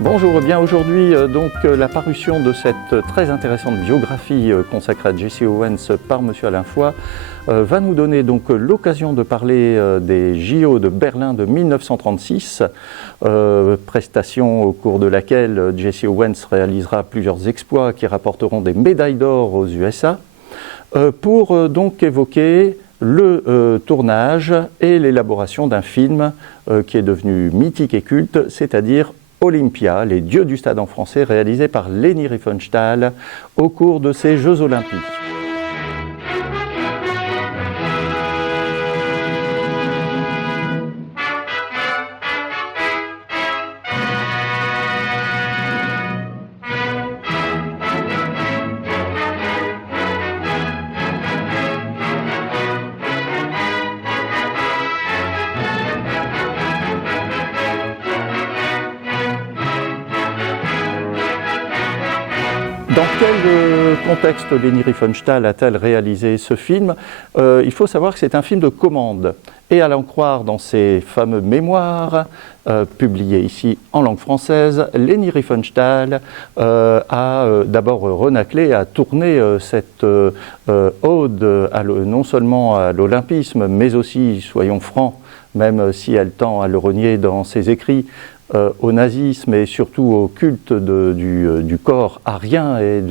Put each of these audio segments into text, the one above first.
Bonjour, bien aujourd'hui la parution de cette très intéressante biographie consacrée à Jesse Owens par Monsieur Alain Foy va nous donner donc l'occasion de parler des JO de Berlin de 1936, prestation au cours de laquelle Jesse Owens réalisera plusieurs exploits qui rapporteront des médailles d'or aux USA, pour donc évoquer le tournage et l'élaboration d'un film qui est devenu mythique et culte, c'est-à-dire Olympia, les dieux du stade en français, réalisé par Leni Riefenstahl au cours de ces Jeux Olympiques. Dans quel contexte Leni Riefenstahl a-t-elle réalisé ce film ? Il faut savoir que c'est un film de commande. Et à l'en croire dans ses fameux mémoires, publiés ici en langue française, Leni Riefenstahl a d'abord renâclé, a tourné cette ode non seulement à l'olympisme, mais aussi, soyons francs, même si elle tend à le renier dans ses écrits, au nazisme et surtout au culte du corps arien et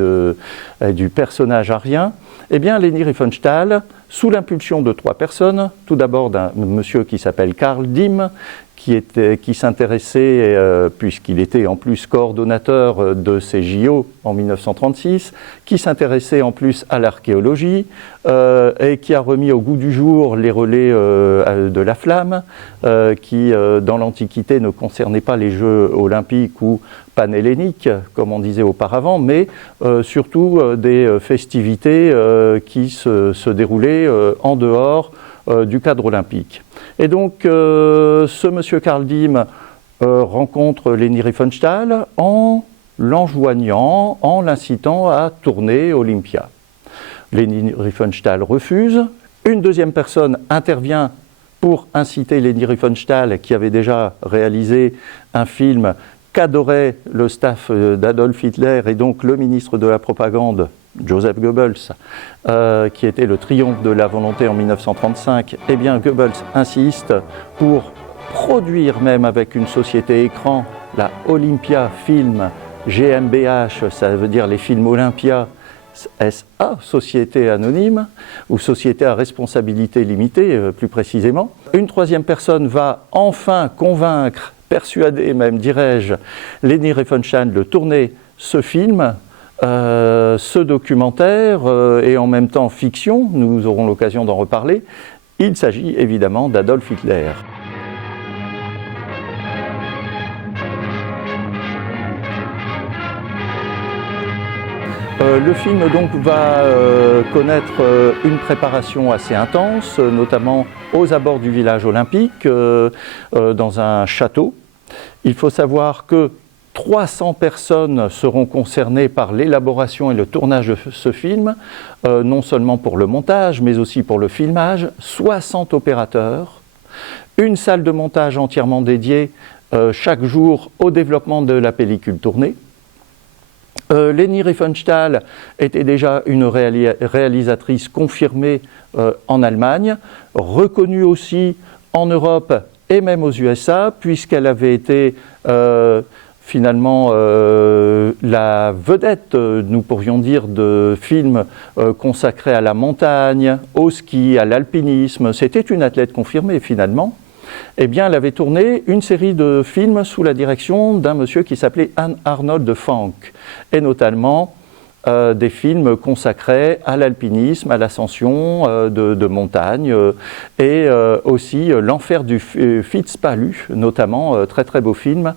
du personnage arien, eh bien Leni Riefenstahl, sous l'impulsion de trois personnes, tout d'abord d'un monsieur qui s'appelle Karl Diem, qui s'intéressait, puisqu'il était en plus coordonnateur de ces JO en 1936, qui s'intéressait en plus à l'archéologie et qui a remis au goût du jour les relais de la flamme, qui dans l'Antiquité ne concernaient pas les Jeux olympiques ou panhelléniques, comme on disait auparavant, mais surtout des festivités qui se déroulaient en dehors du cadre olympique. Et donc, ce monsieur Karl Diem rencontre Leni Riefenstahl en l'enjoignant, en l'incitant à tourner Olympia. Leni Riefenstahl refuse. Une deuxième personne intervient pour inciter Leni Riefenstahl, qui avait déjà réalisé un film qu'adorait le staff d'Adolf Hitler et donc le ministre de la propagande, Joseph Goebbels, qui était le triomphe de la volonté en 1935, eh bien Goebbels insiste pour produire même avec une société écran, la Olympia Film GmbH, ça veut dire les films Olympia SA, société anonyme, ou société à responsabilité limitée plus précisément. Une troisième personne va enfin convaincre, persuader même, dirais-je, Leni Riefenstahl de tourner ce film, ce documentaire et en même temps fiction, nous aurons l'occasion d'en reparler. Il s'agit évidemment d'Adolf Hitler. Le film donc va connaître une préparation assez intense, notamment aux abords du village olympique, dans un château. Il faut savoir que 300 personnes seront concernées par l'élaboration et le tournage de ce film, non seulement pour le montage, mais aussi pour le filmage, 60 opérateurs, une salle de montage entièrement dédiée chaque jour au développement de la pellicule tournée. Leni Riefenstahl était déjà une réalisatrice confirmée en Allemagne, reconnue aussi en Europe et même aux USA, puisqu'elle avait été finalement la vedette, nous pourrions dire, de films consacrés à la montagne, au ski, à l'alpinisme. C'était une athlète confirmée finalement. Eh bien, elle avait tourné une série de films sous la direction d'un monsieur qui s'appelait Arnold Fanck, et notamment des films consacrés à l'alpinisme, à l'ascension de montagne, et aussi L'enfer du Fitzpalu, notamment, très très beau film,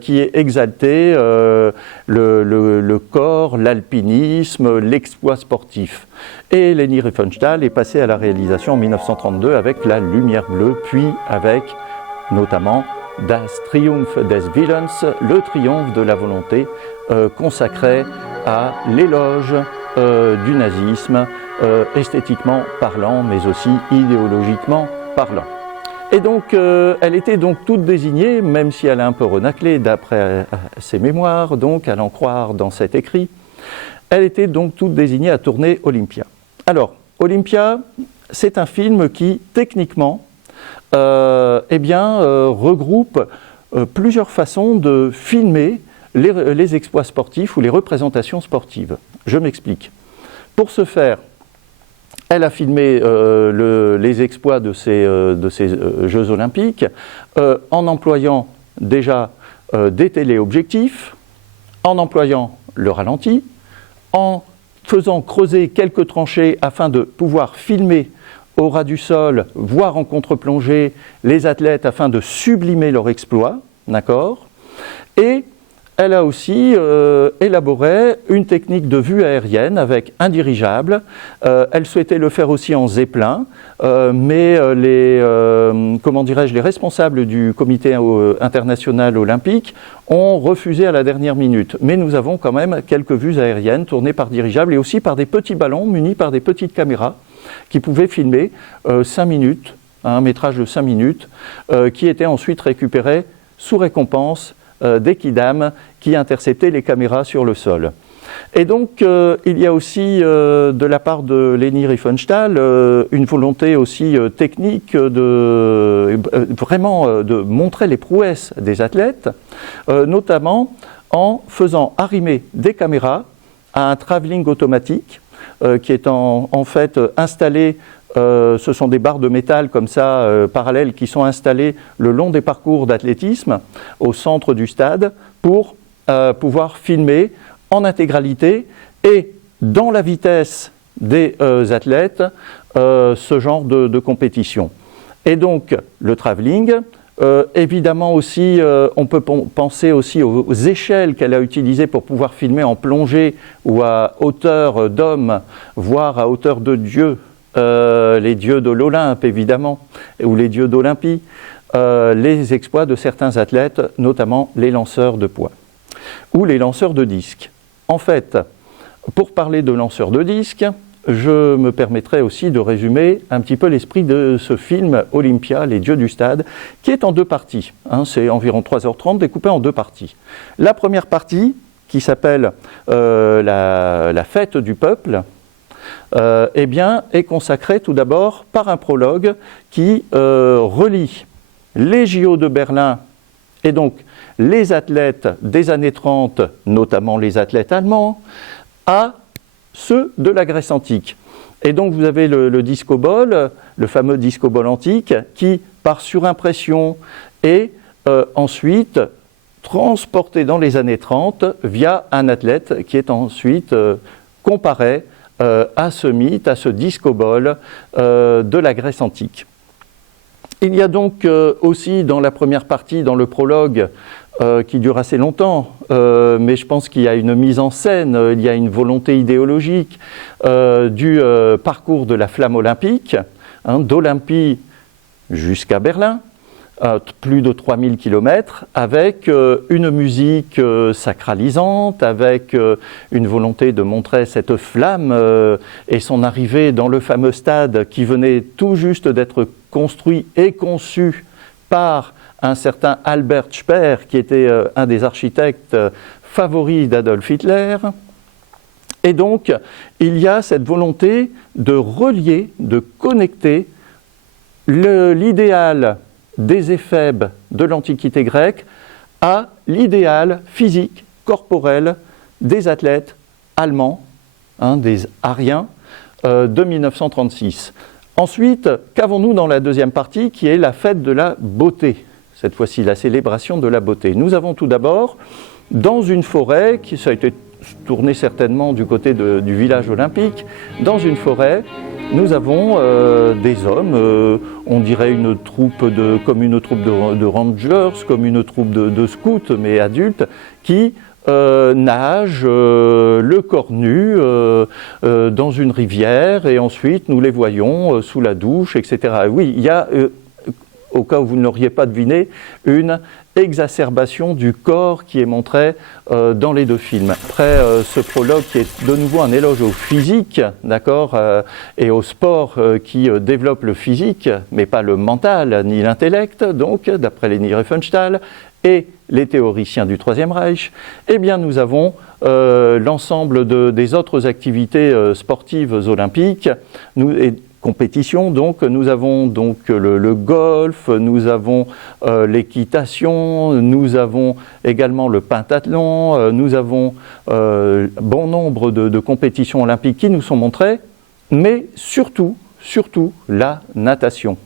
qui est exalté le corps, l'alpinisme, l'exploit sportif. Et Leni Riefenstahl est passé à la réalisation en 1932 avec La Lumière bleue, puis avec notamment Das Triumph des Willens, le triomphe de la volonté, consacré à l'éloge du nazisme, esthétiquement parlant, mais aussi idéologiquement parlant. Et donc, elle était donc toute désignée, même si elle a un peu renaclé d'après ses mémoires, donc à l'en croire dans cet écrit, elle était donc toute désignée à tourner Olympia. Alors, Olympia, c'est un film qui, techniquement, regroupe plusieurs façons de filmer les exploits sportifs ou les représentations sportives. Je m'explique. Pour ce faire, elle a filmé les exploits de ces Jeux olympiques en employant déjà des téléobjectifs, en employant le ralenti, en faisant creuser quelques tranchées afin de pouvoir filmer au ras du sol, voire en contre-plongée, les athlètes afin de sublimer leur exploit, d'accord ? Et elle a aussi élaboré une technique de vue aérienne avec un dirigeable. Elle souhaitait le faire aussi en zeppelin, mais les responsables du comité international olympique ont refusé à la dernière minute. Mais nous avons quand même quelques vues aériennes tournées par dirigeable et aussi par des petits ballons munis par des petites caméras qui pouvaient filmer 5 minutes, un métrage de 5 minutes, qui était ensuite récupéré sous récompense des kidam qui interceptaient les caméras sur le sol. Et donc, il y a aussi, de la part de Leni Riefenstahl, une volonté aussi technique de montrer les prouesses des athlètes, notamment en faisant arrimer des caméras à un travelling automatique qui est en fait installé. Ce sont des barres de métal comme ça, parallèles, qui sont installées le long des parcours d'athlétisme au centre du stade pour pouvoir filmer en intégralité et dans la vitesse des athlètes ce genre de compétition. Et donc le travelling, évidemment aussi, on peut penser aussi aux échelles qu'elle a utilisées pour pouvoir filmer en plongée ou à hauteur d'homme, voire à hauteur de Dieu. Les dieux de l'Olympe, évidemment, ou les dieux d'Olympie, les exploits de certains athlètes, notamment les lanceurs de poids, ou les lanceurs de disques. En fait, pour parler de lanceurs de disques, je me permettrai aussi de résumer un petit peu l'esprit de ce film Olympia, les dieux du stade, qui est en 2 parties. C'est environ 3h30, découpé en 2 parties. La première partie, qui s'appelle la fête du peuple, est consacré tout d'abord par un prologue qui relie les JO de Berlin et donc les athlètes des années 30, notamment les athlètes allemands, à ceux de la Grèce antique. Et donc vous avez le disco-ball, le fameux disco-ball antique, qui par surimpression est ensuite transporté dans les années 30 via un athlète qui est ensuite comparé à ce mythe, à ce disco-ball de la Grèce antique. Il y a donc aussi dans la première partie, dans le prologue, qui dure assez longtemps, mais je pense qu'il y a une mise en scène, il y a une volonté idéologique du parcours de la flamme olympique, d'Olympie jusqu'à Berlin, plus de 3000 km, avec une musique sacralisante, avec une volonté de montrer cette flamme et son arrivée dans le fameux stade qui venait tout juste d'être construit et conçu par un certain Albert Speer, qui était un des architectes favoris d'Adolf Hitler. Et donc, il y a cette volonté de relier, de connecter l'idéal des éphèbes de l'Antiquité grecque à l'idéal physique, corporel des athlètes allemands, des Ariens, de 1936. Ensuite, qu'avons-nous dans la deuxième partie, qui est la fête de la beauté ? Cette fois-ci, la célébration de la beauté. Nous avons tout d'abord, dans une forêt, ça a été tourné certainement du côté du village olympique. Dans une forêt, nous avons des hommes, on dirait comme une troupe de rangers, comme une troupe de scouts, mais adultes, qui nagent le corps nu dans une rivière, et ensuite nous les voyons sous la douche, etc. Et oui, il y a, au cas où vous ne l'auriez pas deviné, une exacerbation du corps qui est montrée dans les deux films. Après ce prologue qui est de nouveau un éloge au physique, d'accord, et au sport qui développe le physique, mais pas le mental ni l'intellect, donc d'après Leni Riefenstahl et les théoriciens du Troisième Reich, eh bien nous avons l'ensemble des autres activités sportives olympiques, compétition, donc nous avons donc le golf, nous avons l'équitation, nous avons également le pentathlon, nous avons bon nombre de compétitions olympiques qui nous sont montrées, mais surtout la natation.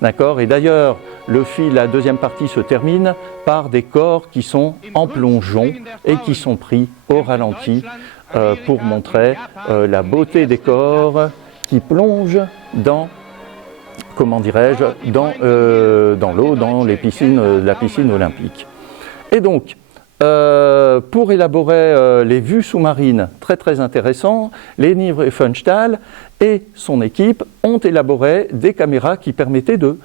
D'accord ? Et d'ailleurs, la deuxième partie se termine par des corps qui sont en plongeon et qui sont pris au ralenti pour montrer la beauté des corps qui plongent dans, comment dirais-je, dans l'eau, dans la piscine olympique. Et donc, pour élaborer les vues sous-marines, très intéressant, Leni Riefenstahl et son équipe ont élaboré des caméras qui permettaient de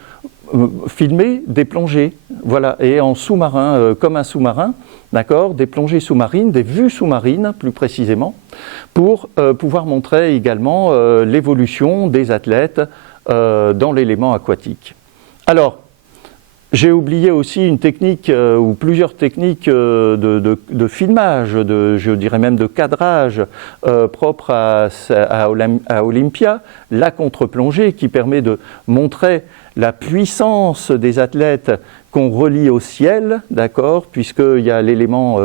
filmer des plongées, voilà, et en sous-marin, comme un sous-marin, d'accord, des plongées sous-marines, des vues sous-marines plus précisément, pour pouvoir montrer également l'évolution des athlètes dans l'élément aquatique. Alors, j'ai oublié aussi une technique ou plusieurs techniques de filmage, je dirais même de cadrage propre à Olympia, la contre-plongée qui permet de montrer la puissance des athlètes qu'on relie au ciel, d'accord, puisqu'il y a l'élément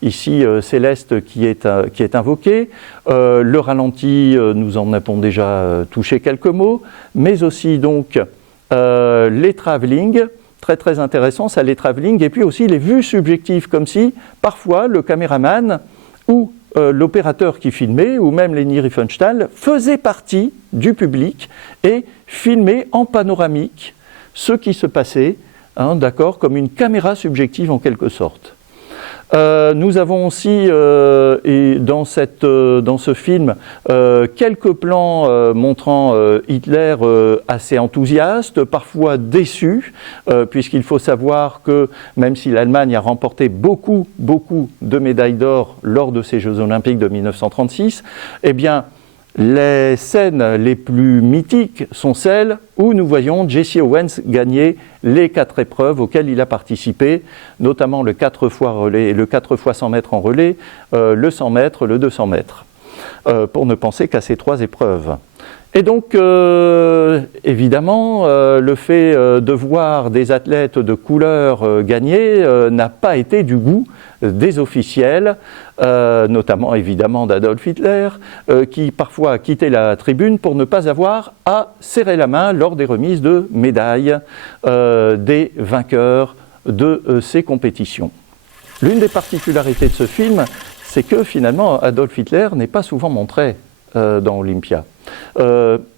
ici céleste qui est invoqué. Le ralenti, nous en avons déjà touché quelques mots, mais aussi donc les travelling, très intéressant, ça, les travelling, et puis aussi les vues subjectives, comme si parfois le caméraman ou l'opérateur qui filmait, ou même Leni Riefenstahl, faisait partie du public et filmait en panoramique ce qui se passait, hein, d'accord, comme une caméra subjective en quelque sorte. Nous avons aussi dans ce film quelques plans montrant Hitler assez enthousiaste, parfois déçu, puisqu'il faut savoir que même si l'Allemagne a remporté beaucoup de médailles d'or lors de ces Jeux Olympiques de 1936, eh bien les scènes les plus mythiques sont celles où nous voyons Jesse Owens gagner les 4 épreuves auxquelles il a participé, notamment le 4 fois relais, le 4 fois 100 mètres en relais, le 100 mètres, le 200 mètres, pour ne penser qu'à ces 3 épreuves. Et donc, évidemment, le fait de voir des athlètes de couleur gagner n'a pas été du goût des officiels, notamment évidemment d'Adolf Hitler, qui parfois a quitté la tribune pour ne pas avoir à serrer la main lors des remises de médailles des vainqueurs de ces compétitions. L'une des particularités de ce film, c'est que finalement Adolf Hitler n'est pas souvent montré dans Olympia.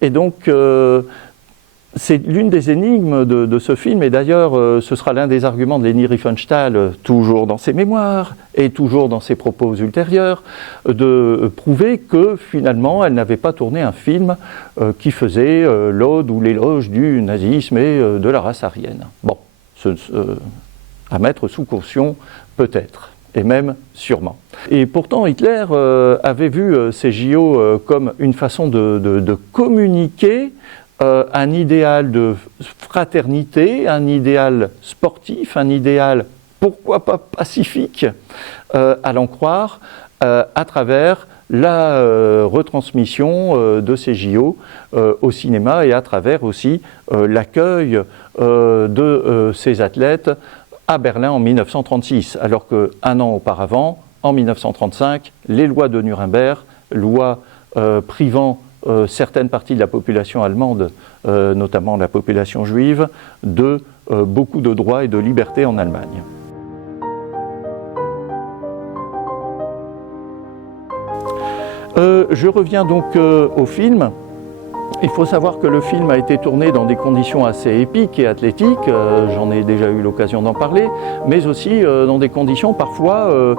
Et donc, c'est l'une des énigmes de ce film, et d'ailleurs ce sera l'un des arguments de Leni Riefenstahl, toujours dans ses mémoires et toujours dans ses propos ultérieurs, de prouver que finalement elle n'avait pas tourné un film qui faisait l'ode ou l'éloge du nazisme et de la race aryenne. Bon, à mettre sous caution peut-être, et même sûrement. Et pourtant Hitler avait vu ces JO comme une façon de communiquer un idéal de fraternité, un idéal sportif, un idéal, pourquoi pas pacifique, à l'en croire, à travers la retransmission de ces JO au cinéma, et à travers aussi l'accueil de ces athlètes à Berlin en 1936, alors qu'un an auparavant, en 1935, les lois de Nuremberg, lois privant certaines parties de la population allemande, notamment la population juive, de beaucoup de droits et de libertés en Allemagne. Je reviens donc au film. Il faut savoir que le film a été tourné dans des conditions assez épiques et athlétiques, j'en ai déjà eu l'occasion d'en parler, mais aussi dans des conditions parfois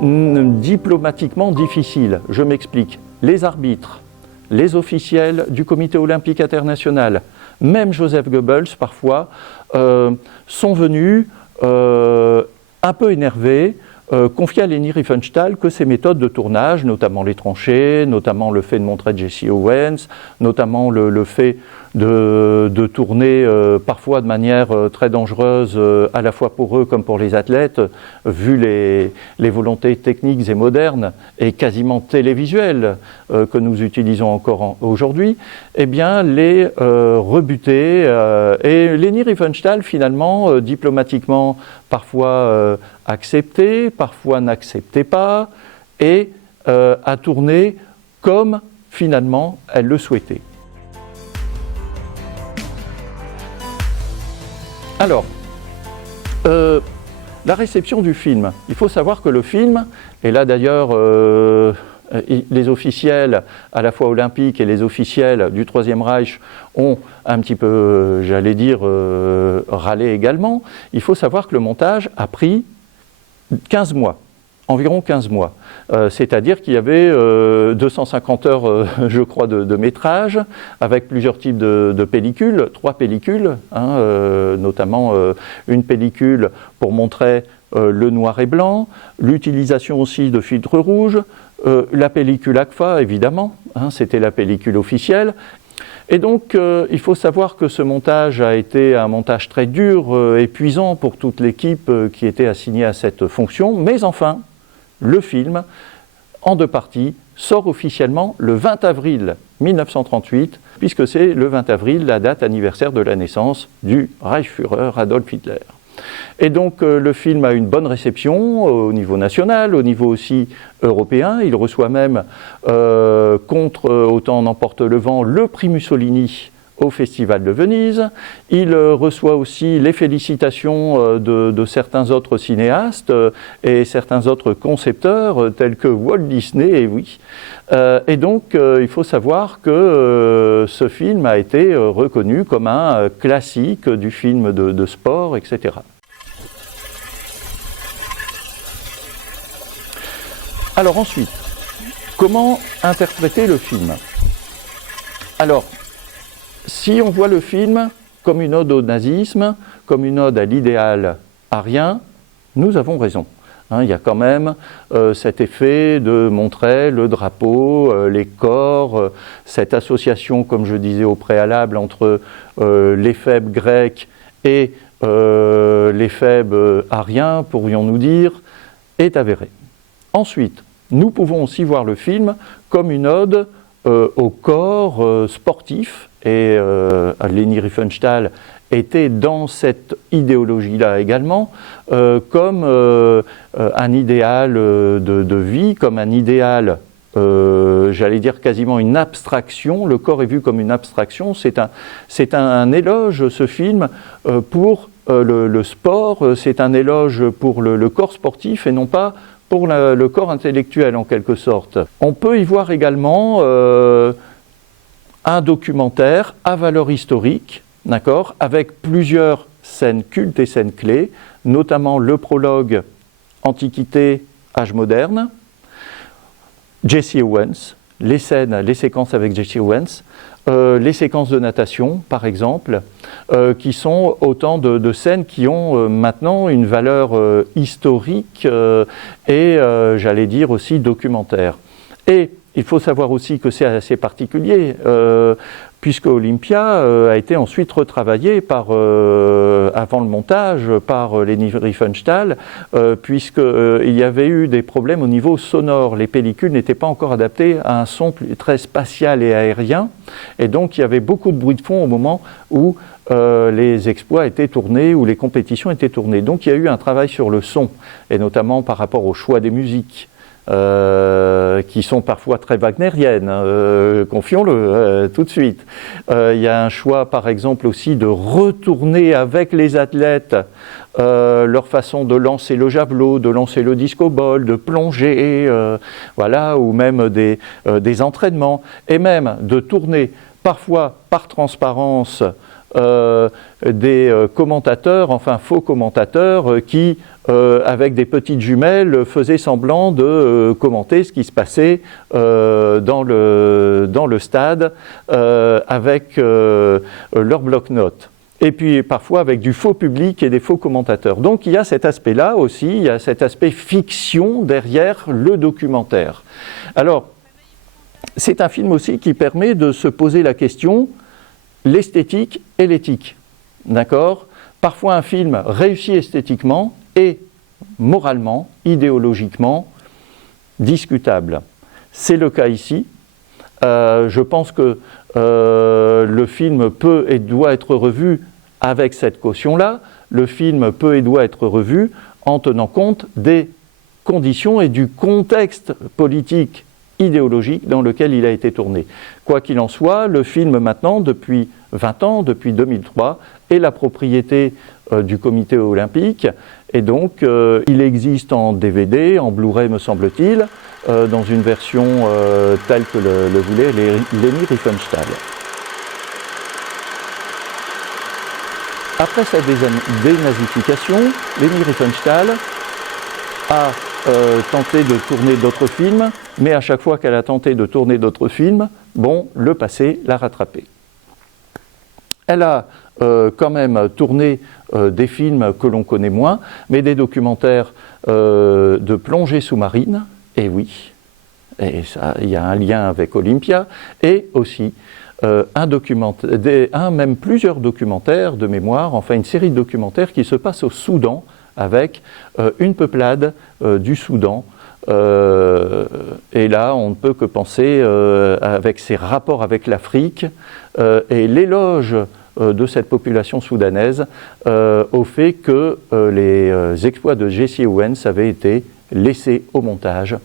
diplomatiquement difficiles. Je m'explique. Les arbitres, les officiels du Comité olympique international, même Joseph Goebbels parfois, sont venus un peu énervés, confier à Leni Riefenstahl que ses méthodes de tournage, notamment les tranchées, notamment le fait de montrer Jesse Owens, notamment le fait de tourner parfois de manière très dangereuse à la fois pour eux comme pour les athlètes, vu les volontés techniques et modernes et quasiment télévisuelles que nous utilisons encore aujourd'hui, eh bien les rebuter. Et Leni Riefenstahl finalement, diplomatiquement, parfois acceptait, parfois n'acceptait pas, et a tourné comme finalement elle le souhaitait. Alors, la réception du film. Il faut savoir que le film, et là d'ailleurs les officiels à la fois olympiques et les officiels du Troisième Reich ont un petit peu, j'allais dire, râlé également. Il faut savoir que le montage a pris 15 mois. Environ 15 mois. C'est-à-dire qu'il y avait 250 heures, je crois, de métrage, avec plusieurs types de pellicules, 3 pellicules, notamment une pellicule pour montrer le noir et blanc, l'utilisation aussi de filtres rouges, la pellicule Agfa, évidemment, c'était la pellicule officielle. Et donc, il faut savoir que ce montage a été un montage très dur, épuisant pour toute l'équipe qui était assignée à cette fonction, mais enfin, le film, en 2 parties, sort officiellement le 20 avril 1938, puisque c'est le 20 avril la date anniversaire de la naissance du Reichsführer Adolf Hitler. Et donc le film a une bonne réception au niveau national, au niveau aussi européen. Il reçoit même, contre Autant n'emporte le vent, le prix Mussolini au Festival de Venise. Il reçoit aussi les félicitations de certains autres cinéastes et certains autres concepteurs tels que Walt Disney, et oui. Et donc il faut savoir que ce film a été reconnu comme un classique du film de sport, etc. Alors ensuite, comment interpréter le film ? Alors, si on voit le film comme une ode au nazisme, comme une ode à l'idéal arien, nous avons raison. Il y a quand même cet effet de montrer le drapeau, les corps, cette association, comme je disais au préalable, entre l'éphèbe grec et l'éphèbe arien, pourrions-nous dire, est avérée. Ensuite, nous pouvons aussi voir le film comme une ode au corps sportif, et Leni Riefenstahl était dans cette idéologie-là également, comme un idéal de vie, comme un idéal, j'allais dire quasiment une abstraction. Le corps est vu comme une abstraction. C'est un éloge, ce film, pour le sport, c'est un éloge pour le corps sportif et non pas pour le corps intellectuel en quelque sorte. On peut y voir également un documentaire à valeur historique, d'accord, avec plusieurs scènes cultes et scènes clés, notamment le prologue Antiquité, âge moderne, Jesse Owens, les séquences avec Jesse Owens, les séquences de natation, par exemple, qui sont autant de scènes qui ont maintenant une valeur historique et, j'allais dire, aussi documentaire. Et il faut savoir aussi que c'est assez particulier, puisque Olympia a été ensuite retravaillé avant le montage par Leni Riefenstahl, puisqu'il y avait eu des problèmes au niveau sonore. Les pellicules n'étaient pas encore adaptées à un son très spatial et aérien, et donc il y avait beaucoup de bruit de fond au moment où les exploits étaient tournés, où les compétitions étaient tournées. Donc il y a eu un travail sur le son, et notamment par rapport au choix des musiques. Qui sont parfois très wagnériennes, confions-le tout de suite. Il y a un choix par exemple aussi de retourner avec les athlètes leur façon de lancer le javelot, de lancer le disco-ball, de plonger, voilà, ou même des entraînements, et même de tourner parfois par transparence des commentateurs, enfin faux commentateurs, qui, avec des petites jumelles, faisaient semblant de commenter ce qui se passait dans le stade avec leur bloc-notes. Et puis parfois avec du faux public et des faux commentateurs. Donc il y a cet aspect-là aussi, il y a cet aspect fiction derrière le documentaire. Alors, c'est un film aussi qui permet de se poser la question, l'esthétique et l'éthique. D'accord ? Parfois un film réussit esthétiquement et moralement, idéologiquement, discutable. C'est le cas ici. Je pense que le film peut et doit être revu avec cette caution-là. Le film peut et doit être revu en tenant compte des conditions et du contexte politique, idéologique dans lequel il a été tourné. Quoi qu'il en soit, le film maintenant, depuis 20 ans, depuis 2003, est la propriété du comité olympique et donc il existe en DVD, en Blu-ray me semble-t-il, dans une version telle que le voulait Leni Riefenstahl. Après sa dénazification, Leni Riefenstahl a tenté de tourner d'autres films, mais à chaque fois qu'elle a tenté de tourner d'autres films, bon, le passé l'a rattrapée. Elle a quand même tourné des films que l'on connaît moins, mais des documentaires de plongée sous-marine, et oui, et ça, il y a un lien avec Olympia, et aussi même plusieurs documentaires de mémoire, enfin une série de documentaires qui se passent au Soudan, avec une peuplade du Soudan. Et là, on ne peut que penser, avec ses rapports avec l'Afrique et l'éloge de cette population soudanaise, au fait que les exploits de Jesse Owens avaient été laissés au montage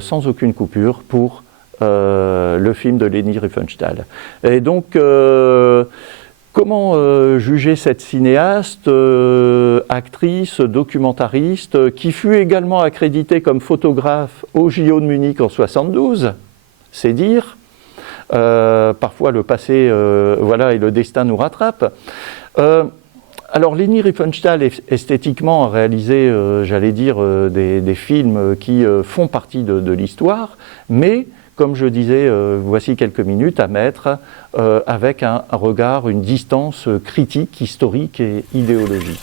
sans aucune coupure pour le film de Leni Riefenstahl. Et donc, comment juger cette cinéaste, actrice, documentariste, qui fut également accréditée comme photographe au JO de Munich en 1972, c'est dire. Parfois le passé voilà, et le destin nous rattrape. Alors Leni Riefenstahl esthétiquement a réalisé, j'allais dire, des films qui font partie de l'histoire, mais comme je disais voici quelques minutes, à mettre avec un regard, une distance critique, historique et idéologique.